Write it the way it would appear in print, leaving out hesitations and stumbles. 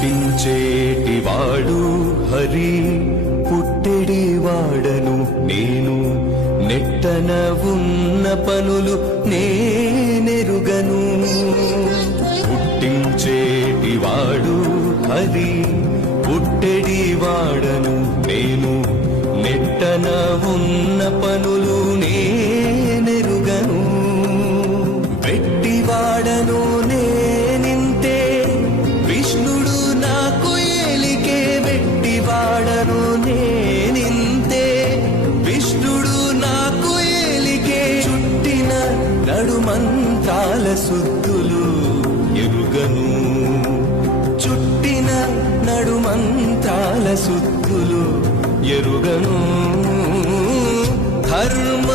పుట్టించేటివాడు హరి పుట్టెడివాడను నేను నెట్టన ఉన్న పనులు నేనెరుగను పుట్టించేటివాడు హరి పుట్టెడివాడను నేను నెట్టన ఉన్న పనులు నేనెరుగను వెట్టివాడను నేనింతే విష్ణుడు నాకు ఏలికే వెట్టివాడను నేనింతే విష్ణుడు నాకు ఏలికే చుట్టిన నడుమంత్రాల శుద్ధులు ఎరుగను చుట్టిన నడుమంత్రాల శుద్ధులు ఎరుగను ధర్మ